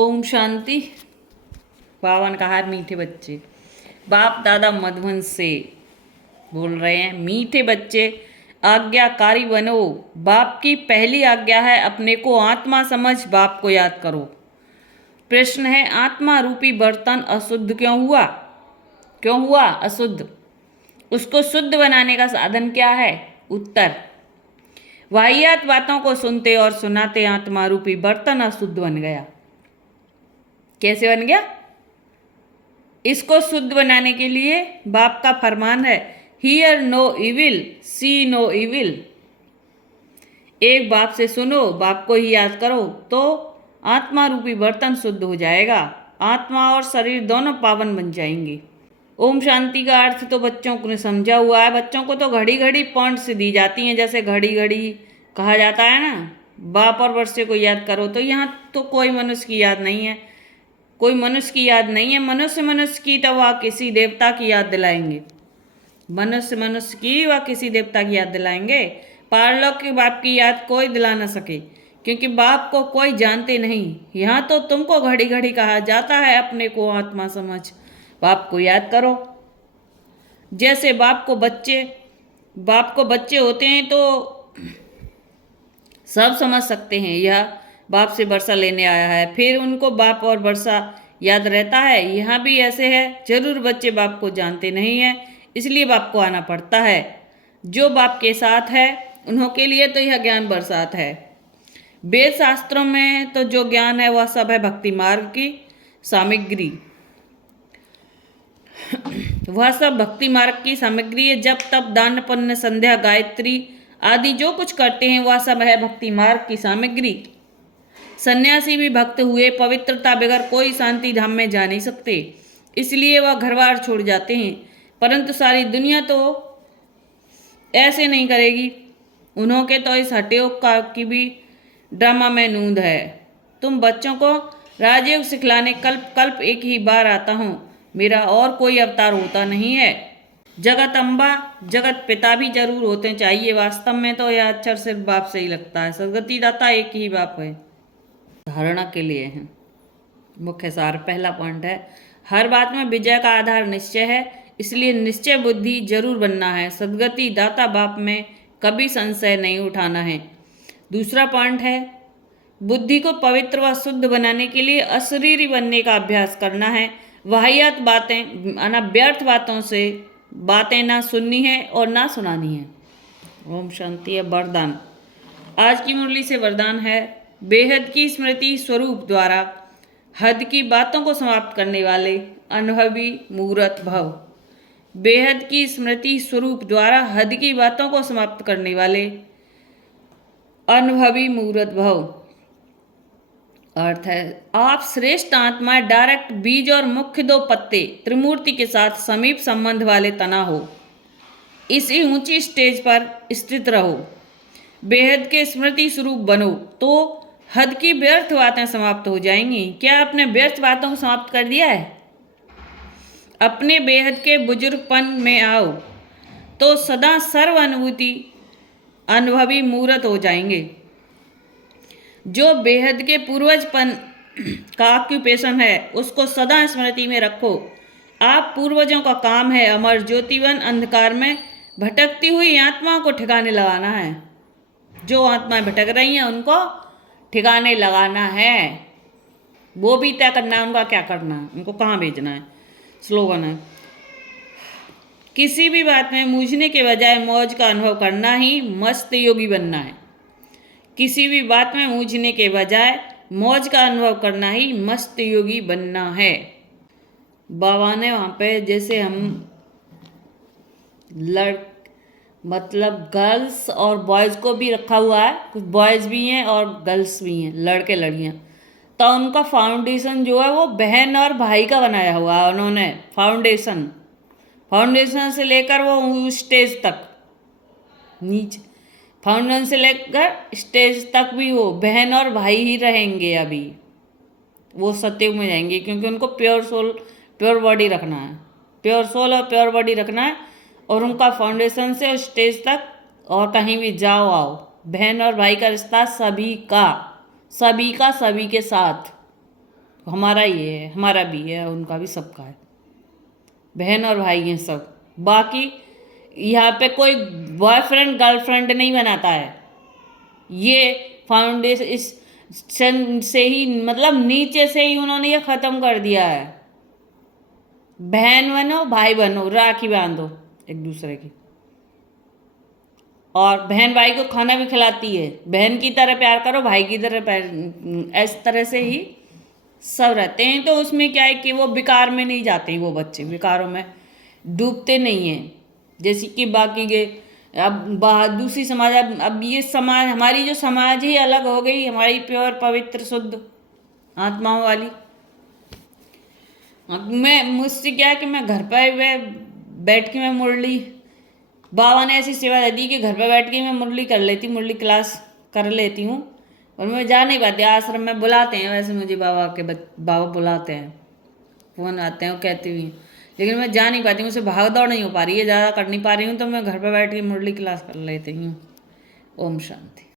ओम शांति। पावन कहार मीठे बच्चे, बाप दादा मधुबन से बोल रहे हैं। मीठे बच्चे आज्ञाकारी बनो। बाप की पहली आज्ञा है अपने को आत्मा समझ बाप को याद करो। प्रश्न है, आत्मा रूपी बर्तन अशुद्ध क्यों हुआ? क्यों हुआ अशुद्ध? उसको शुद्ध बनाने का साधन क्या है? उत्तर, वाहियात बातों को सुनते और सुनाते आत्मा रूपी बर्तन अशुद्ध बन गया। कैसे बन गया? इसको शुद्ध बनाने के लिए बाप का फरमान है, hear no evil see no evil. एक बाप से सुनो, बाप को ही याद करो तो आत्मा रूपी बर्तन शुद्ध हो जाएगा। आत्मा और शरीर दोनों पावन बन जाएंगे। ओम शांति का अर्थ तो बच्चों को समझा हुआ है। बच्चों को तो घड़ी घड़ी पॉइंट्स दी जाती हैं, जैसे घड़ी घड़ी कहा जाता है ना, बाप और वर्षे को याद करो। तो यहाँ तो कोई मनुष्य की याद नहीं है, कोई मनुष्य की याद नहीं है। मनुष्य की तो वह किसी देवता की याद दिलाएंगे। मनुष्य की वह किसी देवता की याद दिलाएंगे। पारलौकिक के बाप की याद कोई दिला न सके, क्योंकि बाप को कोई जानते नहीं। यहाँ तो तुमको घड़ी घड़ी कहा जाता है अपने को आत्मा समझ बाप को याद करो। जैसे बाप को बच्चे होते हैं तो सब समझ सकते हैं, यह बाप से वर्षा लेने आया है, फिर उनको बाप और वर्षा याद रहता है। यहाँ भी ऐसे है, जरूर बच्चे बाप को जानते नहीं हैं, इसलिए बाप को आना पड़ता है। जो बाप के साथ है उन्हों के लिए तो यह ज्ञान बरसात है। वेद शास्त्रों में तो जो ज्ञान है वह सब है भक्ति मार्ग की सामग्री। वह सब भक्ति मार्ग की सामग्री है। जब तब दान पुण्य संध्या गायत्री आदि जो कुछ करते हैं वह सब है भक्ति मार्ग की सामग्री। सन्यासी भी भक्त हुए पवित्रता बगैर कोई शांति धाम में जा नहीं सकते, इसलिए वह घर बार छोड़ जाते हैं। परंतु सारी दुनिया तो ऐसे नहीं करेगी। उन्हों के तो इस हठयोग का की भी ड्रामा में नूंद है। तुम बच्चों को राजयोग सिखलाने कल्प कल्प एक ही बार आता हूँ, मेरा और कोई अवतार होता नहीं है। जगत अम्बा जगत पिता भी जरूर होते चाहिए। वास्तव में तो यह अक्षर सिर्फ बाप से ही लगता है। सदगति दाता एक ही बाप है। धारणा के लिए है मुख्य सार। पहला पॉइंट है, हर बात में विजय का आधार निश्चय है, इसलिए निश्चय बुद्धि जरूर बनना है। सदगति दाता बाप में कभी संशय नहीं उठाना है। दूसरा पॉइंट है, बुद्धि को पवित्र व शुद्ध बनाने के लिए अशरीरी बनने का अभ्यास करना है। वाहियात बातें व्यर्थ बातों से बातें ना सुननी है और ना सुनानी है। ओम शांति है। वरदान, आज की मुरली से वरदान है, बेहद की स्मृति स्वरूप द्वारा हद की बातों को समाप्त करने वाले अनुभवी मूर्त भव। बेहद की स्मृति स्वरूप द्वारा हद की बातों को समाप्त करने वाले अनुभवी मूर्त भव। अर्थ है, आप श्रेष्ठ आत्मा डायरेक्ट बीज और मुख्य दो पत्ते त्रिमूर्ति के साथ समीप संबंध वाले तना हो। इसी ऊंची स्टेज पर स्थित रहो। बेहद के स्मृति स्वरूप बनो तो हद की व्यर्थ बातें समाप्त हो जाएंगी। क्या आपने व्यर्थ बातों को समाप्त कर दिया है? अपने बेहद के बुजुर्गपन में आओ तो सदा सर्व अनुभवी मूर्त हो जाएंगे। जो बेहद के पूर्वजपन का ऑक्यूपेशन है उसको सदा स्मृति में रखो। आप पूर्वजों का काम है अमर ज्योतिवन अंधकार में भटकती हुई आत्माओं को ठिकाने लगाना है। जो आत्माएं भटक रही हैं उनको ठिकाने लगाना है। वो भी तय करना है उनका क्या करना है, उनको कहाँ भेजना है। स्लोगन है, किसी भी बात में मूझने के बजाय मौज का अनुभव करना ही मस्त योगी बनना है। किसी भी बात में मूझने के बजाय मौज का अनुभव करना ही मस्त योगी बनना है। बाबा ने वहाँ पे जैसे हम गर्ल्स और बॉयज़ को भी रखा हुआ है, कुछ बॉयज़ भी हैं और गर्ल्स भी हैं, लड़के लड़कियाँ। तो उनका फाउंडेशन जो है वो बहन और भाई का बनाया हुआ है उन्होंने। फाउंडेशन से लेकर वो स्टेज तक नीचे, फाउंडेशन से लेकर स्टेज तक भी वो बहन और भाई ही रहेंगे। अभी वो सत्युग में जाएंगे क्योंकि उनको प्योर सोल प्योर बॉडी रखना है। प्योर सोल और प्योर बॉडी रखना है और उनका फाउंडेशन से स्टेज तक और कहीं भी जाओ आओ, बहन और भाई का रिश्ता सभी का सभी के साथ। हमारा ही है, हमारा भी है, उनका भी, सबका है, बहन और भाई हैं सब। बाकी यहाँ पे कोई बॉयफ्रेंड गर्लफ्रेंड नहीं बनाता है, ये फाउंडेशन इस से ही, मतलब नीचे से ही उन्होंने ये ख़त्म कर दिया है। बहन बनो भाई बनो, राखी बांधो एक दूसरे की, और बहन भाई को खाना भी खिलाती है, बहन की तरह प्यार करो, भाई की तरह प्यार, इस तरह से ही सब रहते हैं। तो उसमें क्या है कि वो विकार में नहीं जाते हैं, वो बच्चे विकारों में डूबते नहीं हैं, जैसे कि बाकी के अब दूसरी समाज, अब ये समाज, हमारी जो समाज ही अलग हो गई, हमारी प्योर पवित्र शुद्ध आत्माओं वाली। अब मैं, मुझसे क्या है कि मैं घर पर बैठ के मैं मुरली, बाबा ने ऐसी सेवा दे दी कि घर पर बैठ के मैं मुरली कर लेती, मुरली क्लास कर लेती हूँ। और मैं जा नहीं पाती, आश्रम में बुलाते हैं वैसे मुझे, बाबा बुलाते हैं, फोन आते हैं, वो कहते भी हैं, लेकिन मैं जा नहीं पाती, मुझसे भाग दौड़ नहीं हो पा रही है, ज़्यादा कर नहीं पा रही हूँ, तो मैं घर पर बैठ के मुरली क्लास कर लेती हूँ। ओम शांति।